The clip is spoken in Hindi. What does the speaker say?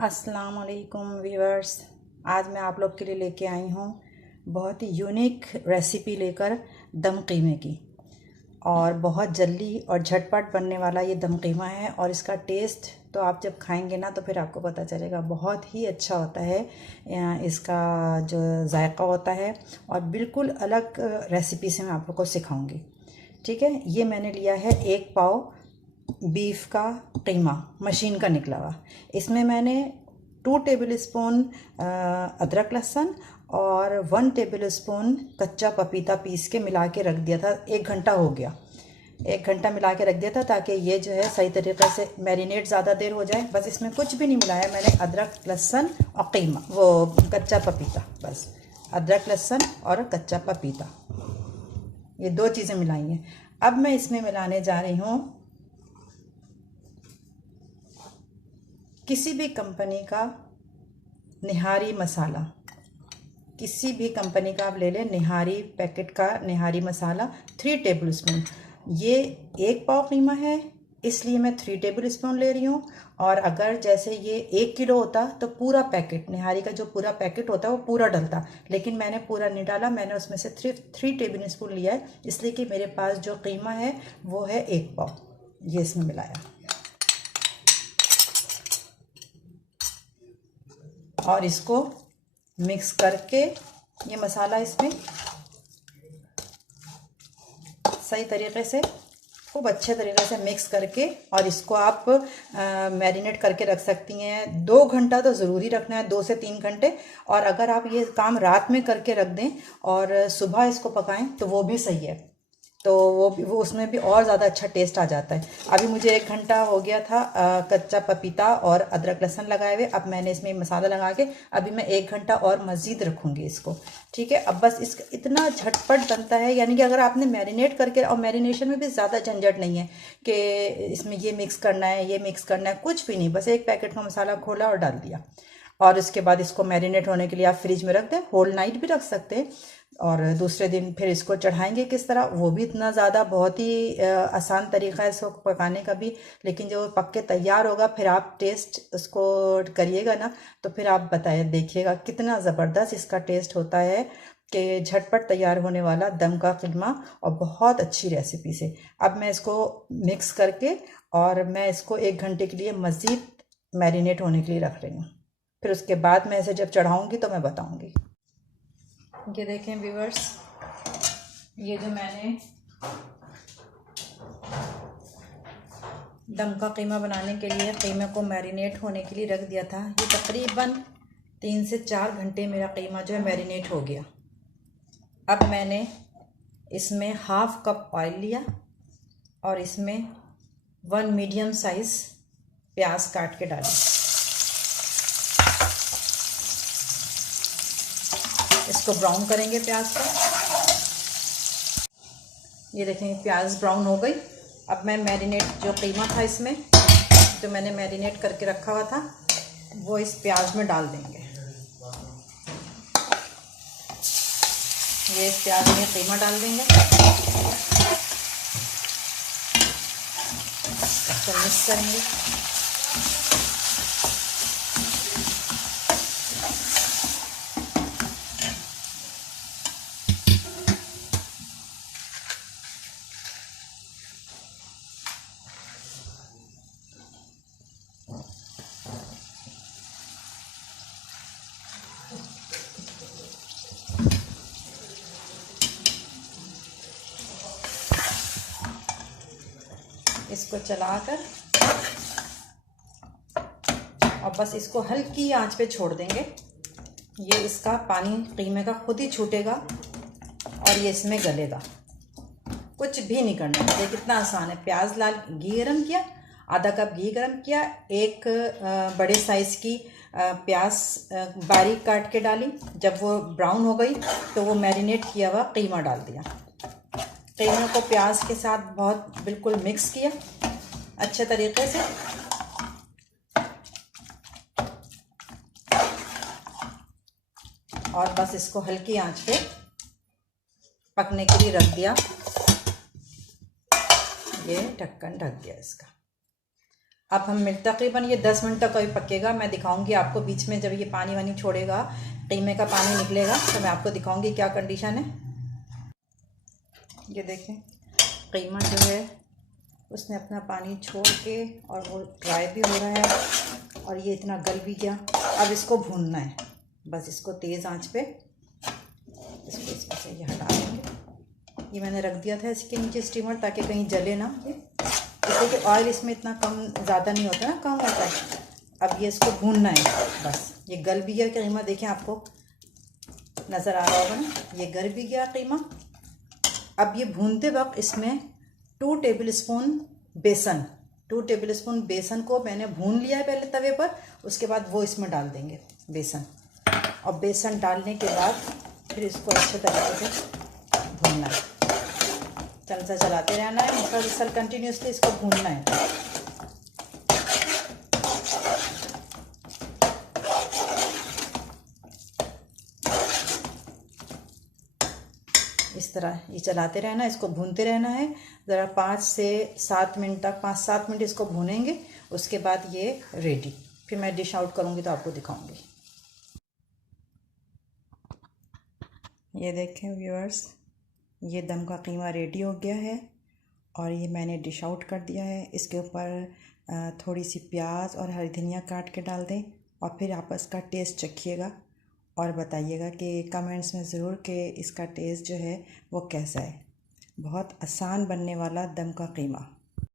अस्सलाम वालेकुम व्यूअर्स। आज मैं आप लोग के लिए लेके आई हूँ बहुत ही यूनिक रेसिपी लेकर दम कीमे की। और बहुत जल्दी और झटपट बनने वाला ये दम कीमा है। और इसका टेस्ट तो आप जब खाएंगे ना तो फिर आपको पता चलेगा, बहुत ही अच्छा होता है। इसका जो जायका होता है और बिल्कुल अलग रेसिपी से मैं आप लोग को सिखाऊंगी। ठीक है, ये मैंने लिया है 1 पाव बीफ का कीमा, मशीन का निकला हुआ। इसमें मैंने 2 टेबल स्पून अदरक लहसुन और 1 टेबल स्पून कच्चा पपीता पीस के मिला के रख दिया था। 1 घंटा हो गया, 1 घंटा मिला के रख दिया था ताकि ये जो है सही तरीके से मैरिनेट ज़्यादा देर हो जाए। बस इसमें कुछ भी नहीं मिलाया मैंने, अदरक लहसुन और कीमा, वो कच्चा पपीता, बस अदरक लहसुन और कच्चा पपीता, ये 2 चीज़ें मिलाई हैं। अब मैं इसमें मिलाने जा रही हूँ किसी भी कंपनी का निहारी मसाला, किसी भी कंपनी का आप ले लें, निहारी पैकेट का निहारी मसाला 3 टेबल स्पून। ये 1 पाव कीमा है इसलिए मैं 3 टेबल स्पून ले रही हूँ। और अगर जैसे ये 1 किलो होता तो पूरा पैकेट, निहारी का जो पूरा पैकेट होता है वो पूरा डलता, लेकिन मैंने पूरा नहीं डाला। मैंने उसमें से 3 टेबल स्पून लिया है, इसलिए कि मेरे पास जो कीमा है वो है 1 पाव। ये इसमें मिलाया और इसको मिक्स करके ये मसाला इसमें सही तरीके से, खूब अच्छे तरीके से मिक्स करके, और इसको आप मैरिनेट करके रख सकती हैं। 2 घंटा तो ज़रूरी रखना है, 2 से 3 घंटे। और अगर आप ये काम रात में करके रख दें और सुबह इसको पकाएं तो वो भी सही है, तो वो उसमें भी और ज़्यादा अच्छा टेस्ट आ जाता है। अभी मुझे 1 घंटा हो गया था कच्चा पपीता और अदरक लहसुन लगाए हुए। अब मैंने इसमें मसाला लगा के अभी मैं 1 घंटा और मज़ीद रखूँगी इसको। ठीक है, अब बस इसका इतना झटपट बनता है, यानी कि अगर आपने मैरिनेट करके, और मैरिनेशन में भी ज़्यादा झंझट नहीं है कि इसमें ये मिक्स करना है, ये मिक्स करना है, कुछ भी नहीं। बस 1 पैकेट का मसाला खोला और डाल दिया, और इसके बाद इसको मैरिनेट होने के लिए आप फ्रिज में रख दें। होल नाइट भी रख सकते हैं, और दूसरे दिन फिर इसको चढ़ाएंगे किस तरह, वो भी इतना ज़्यादा बहुत ही आसान तरीका है इसको पकाने का भी। लेकिन जब पक के तैयार होगा फिर आप टेस्ट उसको करिएगा ना, तो फिर आप बताइए, देखिएगा कितना ज़बरदस्त इसका टेस्ट होता है कि झटपट तैयार होने वाला दम का कीमा, और बहुत अच्छी रेसिपी से। अब मैं इसको मिक्स करके और मैं इसको 1 घंटे के लिए मज़ीद मैरिनेट होने के लिए रख रही हूँ। फिर उसके बाद मैं इसे जब चढ़ाऊँगी तो मैं बताऊँगी। ये देखें व्यूअर्स, ये जो मैंने दम का कीमा बनाने के लिए कीमे को मैरिनेट होने के लिए रख दिया था, ये तकरीबन 3 से 4 घंटे मेरा कीमा जो है मैरिनेट हो गया। अब मैंने इसमें 1/2 कप ऑयल लिया और इसमें 1 मीडियम साइज़ प्याज काट के डाली। इसको ब्राउन करेंगे प्याज को। ये देखें प्याज ब्राउन हो गई। अब मैं मैरिनेट जो कीमा था इसमें, जो मैंने मैरिनेट करके रखा हुआ था, वो इस प्याज में डाल देंगे। ये इस प्याज में कीमा डाल देंगे, इसको मिक्स करेंगे। इसको चलाकर और बस इसको हल्की आंच पे छोड़ देंगे। ये इसका पानी कीमे का खुद ही छूटेगा और ये इसमें गलेगा, कुछ भी नहीं करना है। ये कितना आसान है। प्याज लाल घी गरम किया, आधा कप घी गरम किया, 1 बड़े साइज़ की प्याज बारीक काट के डाली। जब वो ब्राउन हो गई तो वो मैरिनेट किया हुआ कीमा डाल दिया। कीमे को प्याज के साथ बहुत बिल्कुल मिक्स किया अच्छे तरीके से, और बस इसको हल्की आंच पे पकने के लिए रख दिया। ये ढक्कन ढक गया इसका। अब हम मिनट तकरीबन ये 10 मिनट तक पकेगा। मैं दिखाऊंगी आपको बीच में जब ये पानी वानी छोड़ेगा, कीमे का पानी निकलेगा, तो मैं आपको दिखाऊंगी क्या कंडीशन है। ये देखें कीमा जो है उसने अपना पानी छोड़ के और वो ड्राई भी हो रहा है और ये इतना गल भी गया। अब इसको भूनना है, बस इसको तेज़ आंच पे इसको इसमें से ये हटा देंगे। ये मैंने रख दिया था इसके नीचे स्टीमर ताकि कहीं जले ना, इसलिए कि ऑयल इसमें इतना कम ज़्यादा नहीं होता ना, कम होता है। अब ये इसको भूनना है बस। ये गल भी गया कीमा, देखें आपको नज़र आ रहा होगा ना, ये गल भी गया कीमा। अब ये भूनते वक्त इसमें 2 टेबलस्पून बेसन, 2 टेबलस्पून बेसन को मैंने भून लिया है पहले तवे पर, उसके बाद वो इसमें डाल देंगे बेसन। और बेसन डालने के बाद फिर इसको अच्छे तरीके से भूनना है, चमचा चलाते रहना है, मुसलसल कंटिन्यूसली इसको भूनना है। इस तरह ये चलाते रहना, इसको भूनते रहना है ज़रा 5 से 7 मिनट तक, 5-7 मिनट इसको भूनेंगे। उसके बाद ये रेडी, फिर मैं डिश आउट करूँगी तो आपको दिखाऊंगी। ये देखें व्यूअर्स, ये दम का कीमा रेडी हो गया है और ये मैंने डिश आउट कर दिया है। इसके ऊपर थोड़ी सी प्याज और हरी धनिया काट के डाल दें और फिर आप इसका टेस्ट चखिएगा और बताइएगा कि कमेंट्स में ज़रूर कि इसका टेस्ट जो है वो कैसा है। बहुत आसान बनने वाला दम का कीमा।